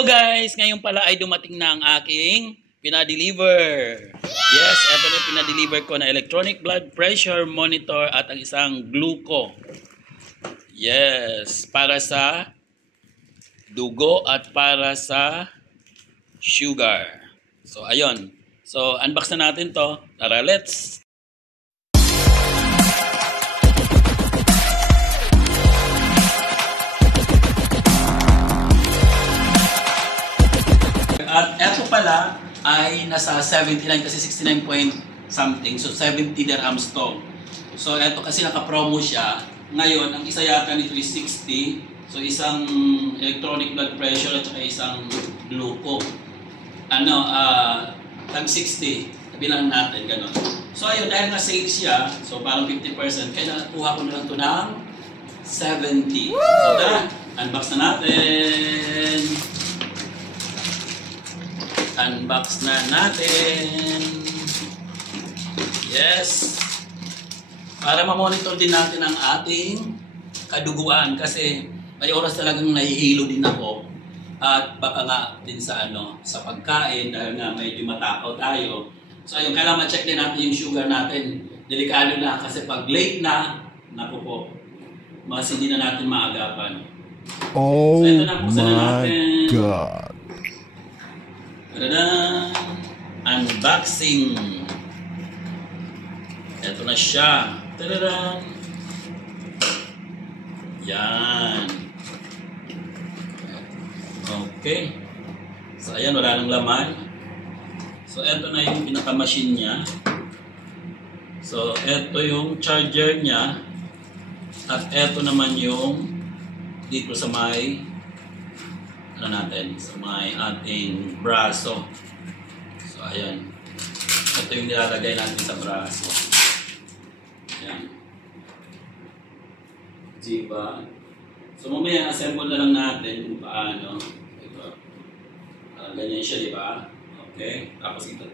So guys, ngayon pala ay dumating na ang aking pinadeliver. Yes, ito na pinadeliver ko na electronic blood pressure monitor at ang isang gluco. Yes, para sa dugo at para sa sugar. So ayun. So unbox na natin to. Tara, let's. At eto pala ay nasa 79 kasi 69 point something. So 70 dirhams to. So eto kasi naka-promo siya. Ngayon, ang isa yata nito is 60. So isang electronic blood pressure at saka isang gluco. Tag 60. Bilang natin, gano'n. So ayun, dahil na sale siya, so parang 50%, kaya nakuha ko na lang ito ng 70. So tara, unbox na natin. Unbox na natin. Yes. Para ma-monitor din natin ang ating kaduguan kasi may oras talagang nahihilo din ako. At baka nga din sa sa pagkain dahil nga medyo matakaw tayo. So ayun, kailangan ma-check din natin yung sugar natin. Delikado na kasi pag late na, naku po, mas hindi na natin maagapan. Oh so, na, my God. Tada! Unboxing. Ito na siya. Tada! Yan. Okay. So ayan, wala nang laman. So ito na yung pinaka-machine niya. So ito yung charger niya. At ito naman yung dito sa may natin sa may ating braso. So ayan. Ito yung nilalagay natin sa braso. Ayan. Diba? So mamaya assemble na lang natin kung paano. Diba? Ganyan siya, diba? Okay. Tapos ito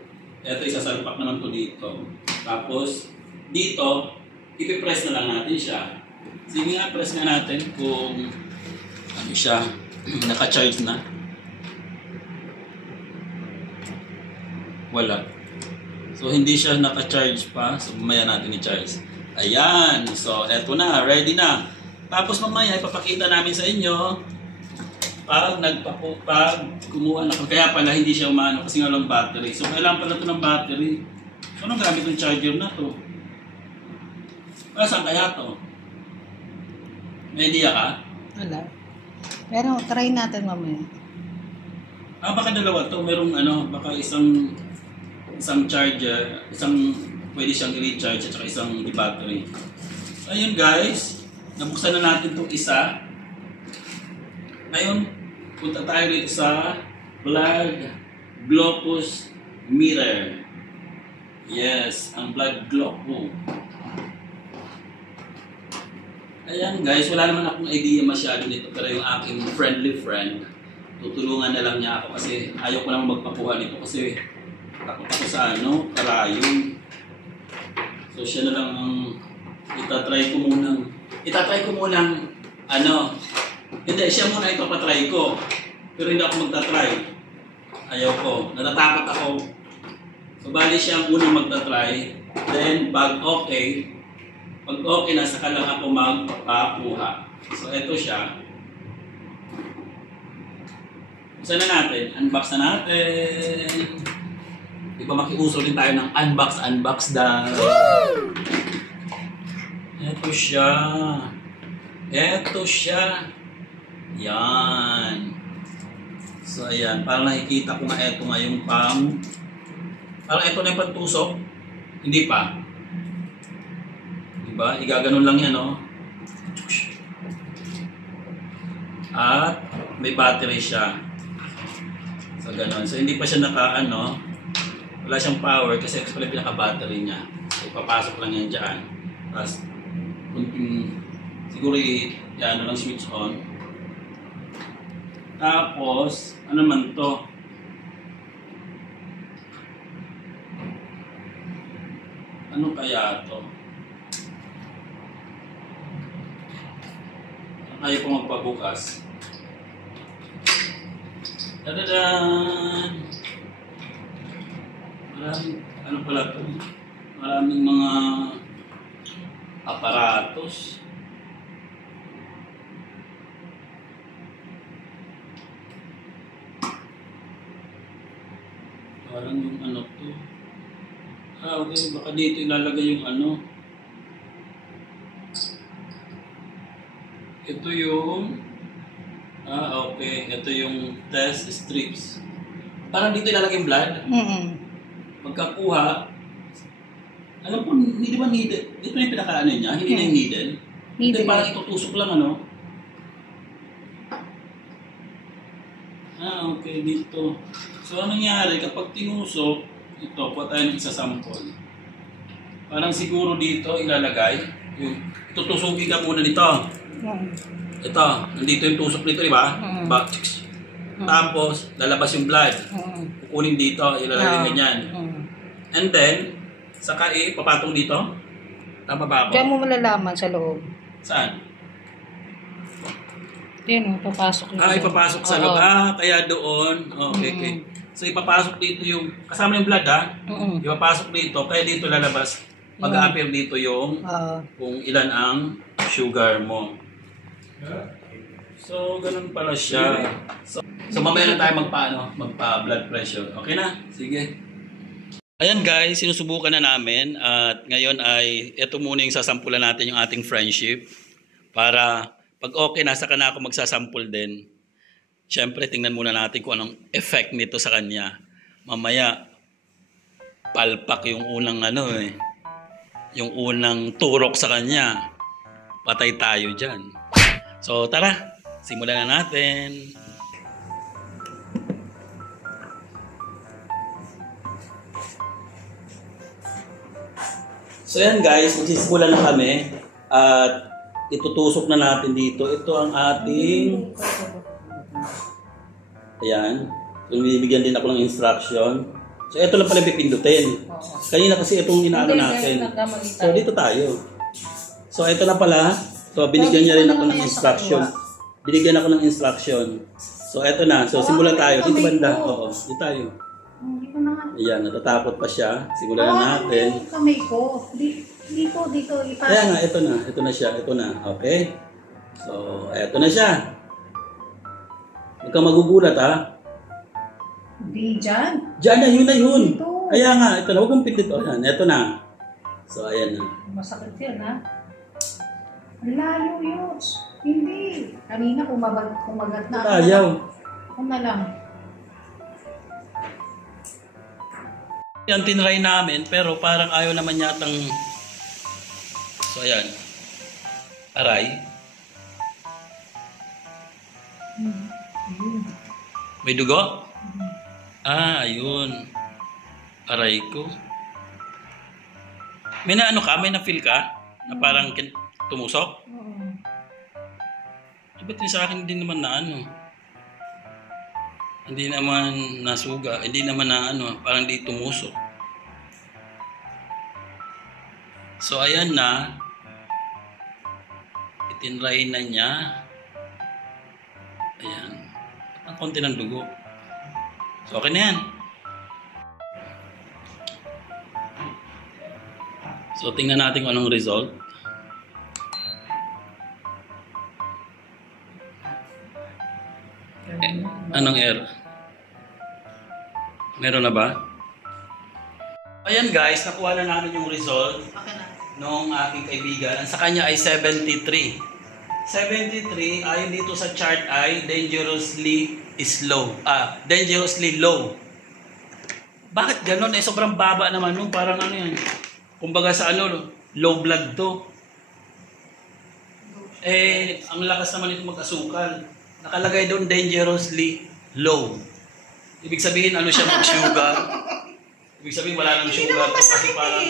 isasalpak naman to dito. Tapos dito ipipress na lang natin siya. Sige nga, press nga natin kung ano siya. Naka-charge na. Wala. So, hindi siya naka-charge pa. So, mamaya natin i-charge. Ayan. So, eto na. Ready na. Tapos mamaya, ipapakita namin sa inyo pag kumuha na. Kaya pala, hindi siya umano kasi nga lang battery. So, kailangan pala ito ng battery. So, anong gamit ng charger na to? Saan kaya to? May idea ka? Wala. Pero try natin mamaya. Baka dalawa to, merong baka isang charger, pwede siyang i-recharge at saka isang battery. So, ayun guys, nabuksan na natin itong isa. Ngayon, punta tayo dito sa blood glucose meter. Yes, ang blood glucose. Ayan guys, wala naman akong idea masyado nito pero yung aking friendly friend, tutulungan na lang niya ako kasi ayaw ko naman magpakuha nito kasi takot ako sa karayong. So siya na lang ang itatry ko munang hindi, siya muna ito patry ko pero hindi ako magtatry. Ayaw ko, natatakot ako. So bali siya ang unang magtatry, then pag okay na, saka lang ako magpapakuha. So, ito siya. Buksan na natin. Unbox na natin. Di ba makiuso din tayo ng unbox daw. Ito siya. Ito siya. Yan. So, ayan. Parang nakikita ko nga ito nga yung parang ito na yung pantusok. Hindi pa. Diba? Igaganon lang yan, At may battery siya. So, ganon. So, hindi pa siya wala siyang power kasi ito pala pinaka-battery niya. So, papasok lang yan dyan. Tapos, siguro lang switch on. Tapos, ano man to? Ano kaya to? Ayaw ko magpabukas. Tadadan! Maraming, ano pala ito? Maraming mga aparatos. Parang yung ano to. Okay. Baka dito ilalagay yung ano. Ito yung... okay. Ito yung test strips. Parang dito ilalagay yung blood. Pagkakuha, alam ko, hindi ba needed? Dito na yung pinakaano niya, hindi na yung needle. Ito parang itutusok lang, ano? Okay, dito. So, anong nangyari? Kapag tinusok, ito, kuha tayo ng isa sample. Parang siguro dito ilalagay, yung tutusukin ka muna dito. Ito, nandito yung tusok nito, di ba? Tapos, lalabas yung blood. Kukunin dito, ilalagay ganyan. And then, saka papatong dito. Tama ba ako? Diyan mo malalaman sa loob. Saan? Yan, papasok yun. Ipapasok sa loob. Kaya doon. Okay. So, ipapasok dito yung, kasama yung blood ipapasok dito, kaya dito lalabas. Mag-a-appear dito yung kung ilan ang sugar mo. So, ganun pala siya. So mamaya na tayo magpa-blood pressure. Okay na? Sige. Ayan guys, sinusubukan na namin at ngayon ay ito muna yung sasampulan natin yung ating friendship para pag okay na, saka na ako magsasample din. Siyempre, tingnan muna natin kung anong effect nito sa kanya. Mamaya, palpak yung unang yung unang turok sa kanya. Patay tayo dyan. So tara, simulan na natin. So yan guys, magsisimulan na kami at itutusok na natin dito. Ito ang ating... Ayan. So bibigyan din ako ng instruction. So ito lang pala pipindutin. Kanina kasi itong inaano natin. So dito tayo. So ito na pala. So binigyan niya rin ako ng instruction. Binigyan ako ng instruction. So ito na. So simulan tayo. Dito banda. Oo. Dito tayo. Ayan, natatakot pa siya. Simulan na natin. Kamay ko. Dito, ipasok. Kaya nga, ito na siya. Ito na. Okay? So, ito na siya. Huwag kang magugulat, ha? Hindi dyan. Diyan na, yun na yun. Dito. Kaya nga, ito na. Huwag kang pitit. Ayan, ito na. So, ayan na. Masakit yan, ha? Layo yun. Hindi. Kanina kumagat na. Ayaw. Ako na lang. Yan, tinry namin, pero parang ayaw naman yatang... So, ayan. Aray. May dugo? Ayun. Aray ko. May na-ano ka? May na-feel ka? Na parang tumusok? Ba't yung sa akin hindi naman na ano? Hindi naman nasuga, hindi naman na parang di tumusok. So ayan na. Itinry na niya. Ayan. Ang konti ng dugo. So okay na yan. So tingnan natin kung anong result. Anong error? Meron na ba? Ayan guys, nakuha na namin yung result nung aking kaibigan. Sa kanya ay 73. 73, ayon dito sa chart ay dangerously low. Bakit ganun? Sobrang baba naman nun. Parang yan. Kumbaga sa low blood to. Ang lakas naman ito mag-asukal. Nakalagay doon dangerously low. Ibig sabihin siya mag-sugar. Ibig sabihin wala nang sugar. Kasi parang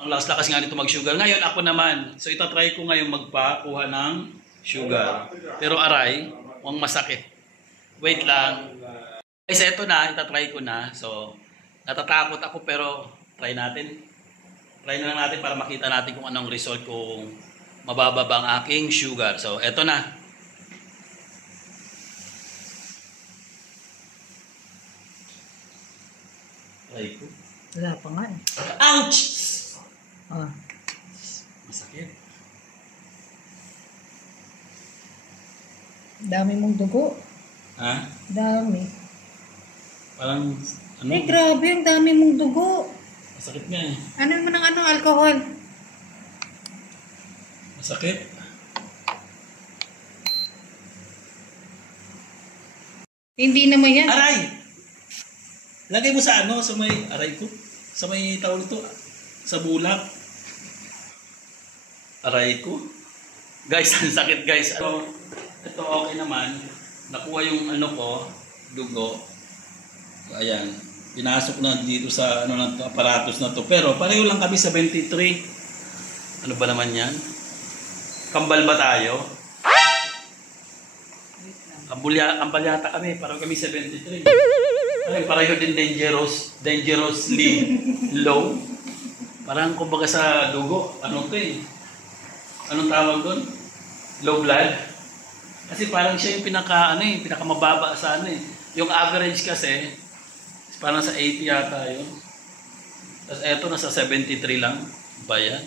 ang lakas-lakas nga nito mag-sugar. Ngayon ako naman. So itatry ko ngayon magpakuha ng sugar. Pero aray, huwag masakit. Wait lang. Guys, eto na. Itatry ko na. So natatakot ako pero try natin. Try na lang natin para makita natin kung anong result kung mababa ba ang aking sugar. So eto na. Aray ko. Wala pa nga eh. Ouch! Ah. Masakit. Dami mong dugo. Ha? Dami. Parang, ano? Eh, grabe, ang dami mong dugo. Masakit nga eh. Ano mo ng alcohol? Masakit. Hindi naman yan. Aray! Lagay mo sa ano, sa may, aray ko, sa may tawag ito, sa bulak. Aray ko. Guys, ang sakit guys. Ito okay naman. Nakuha yung ano ko, dugo. So, ayan. Pinasok na dito sa ano na to, aparatos na to. Pero pareho lang kami sa 23. Ano ba naman yan? Kambal ba tayo? Kambal yata kami, parang kami 73. Ay, pareho din dangerously low. Parang kumbaga sa dugo, ano to eh? Anong tawag doon? Low blood. Kasi parang siya yung pinakamababa sa ano eh. Yung average kasi, parang sa 80 yata yun. Tapos eto nasa 73 lang. Ba yan?